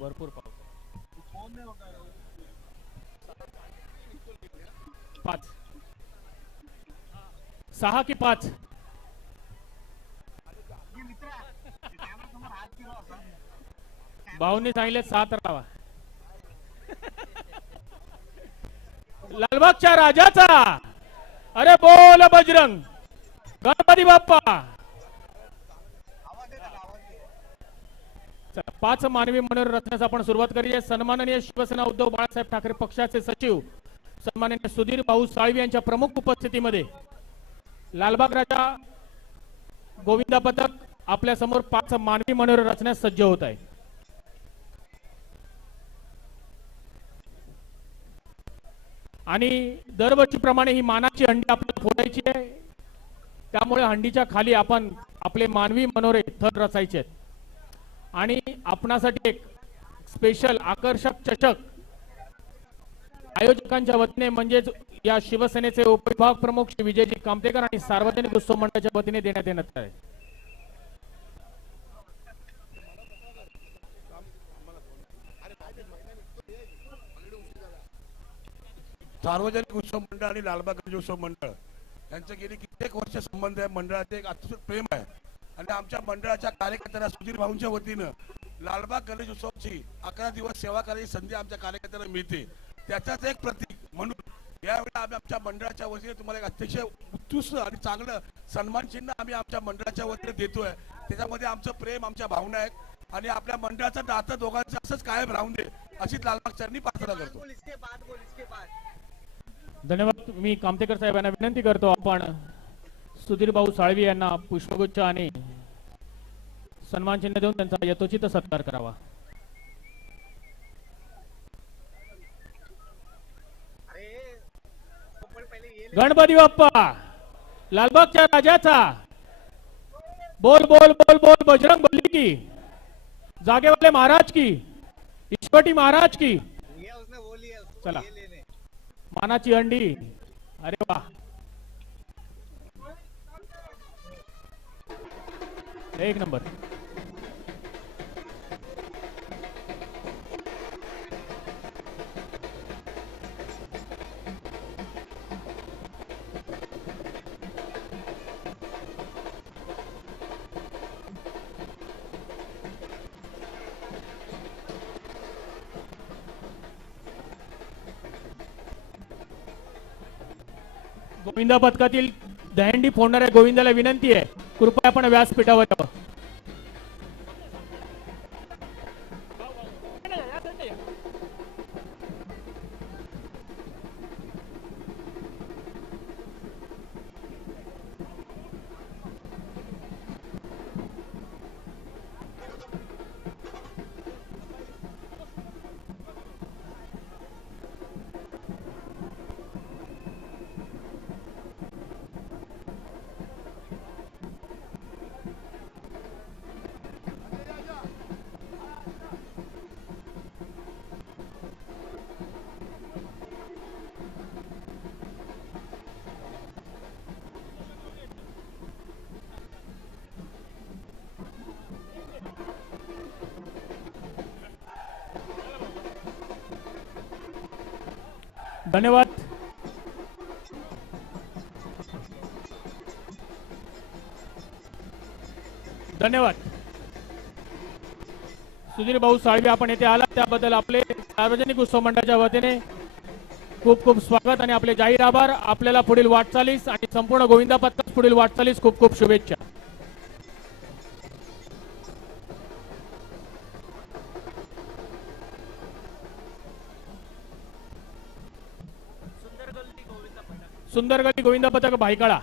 भरपूर पाऊस. पाच. सहा की पाच? भाऊनी सांगितले सात रावा लालबागच्या राजाचा. अरे बोल बजरंग. गणपती बाप्पा. पाच मानवी मनोर रत्नास आपण सुरुवात करूया. सन्माननीय शिवसेना उद्धव बाळासाहेब ठाकरे पक्षाचे सचिव सन्माननीय सुधीर भाऊ साळवी यांच्या प्रमुख उपस्थितीमध्ये लालबाग राजा गोविंदा पथक आपल्यासमोर पाच मानवी मनोर रचण्यास सज्ज होत आहे. आणि दरवर्षीप्रमाणे ही मानाची हंडी आपल्याला फोडायची आहे. त्यामुळे हंडीच्या खाली आपण आपले मानवी मनोरे थर रचायचे आहेत. आणि आपणासाठी एक स्पेशल आकर्षक चषक आयोजकांच्या वतीने म्हणजेच या शिवसेनेचे उपविभाग प्रमुख श्री विजयजी कामतेकर आणि सार्वजनिक उत्सव मंडळाच्या वतीने देण्यात येणार आहे. सार्वजनिक उत्सव मंडळ आणि लालबाग उत्सव मंडळ यांचं गेली कित्येक वर्ष संबंध आहे. मंडळाचे एक अतिशय प्रेम आहे. आणि आमच्या मंडळाच्या कार्यकर्त्यांना सुधीर भाऊंच्या वतीनं लालबाग गणेश उत्सवची अकरा दिवस सेवा करायची संधी आमच्या कार्यकर्त्यांना मिळते. त्याचाच एक प्रतीक म्हणून यावेळी आम्ही आमच्या मंडळाच्या वतीने तुम्हाला एक अतिशय उत्कृष्ट आणि चांगलं सन्मान चिन्ह आम्ही आमच्या मंडळाच्या वतीने देतोय. त्याच्यामध्ये आमचं प्रेम आमच्या भावना आहेत. आणि आपल्या मंडळाचं नातं दोघांचं असंच कायम राहून दे अशीच लालबागच्यांनी प्रार्थना करतो. धन्यवाद. मी कामतेकर साहेबांना विनंती करतो आपण सुधीर भाऊ साळवी यांना पुष्पगुच्छ आणि सन्मान चिन्ह देऊन त्यांचा यथोचित सत्कार करावा. गणपती बाप्पा लालबागच्या राजाचा. बोल बोल बोल बोल बजरंग बली की जागेवाले महाराज की ईश्वटी महाराज की. चला. मानाची अंडी. अरे वा. एक नंबर. गोविंदा पथकातील दहंडी फोडणाऱ्या गोविंदाला विनंती आहे. कृपया आपण व्यासपीठावर यावं. धन्यवाद. धन्यवाद. सुधीर भाऊ साळवी आपण येथे आलात. त्याबद्दल आपले सार्वजनिक उत्सव मंडळाच्या वतीने खूप खूप स्वागत आणि आपले जाहीर आभार. आपल्याला पुढील वाटचालीस आणि संपूर्ण गोविंदा पथकास पुढील वाटचालीस खूप खूप शुभेच्छा. सुंदरगडी गोविंदा पथक भाईकाळा.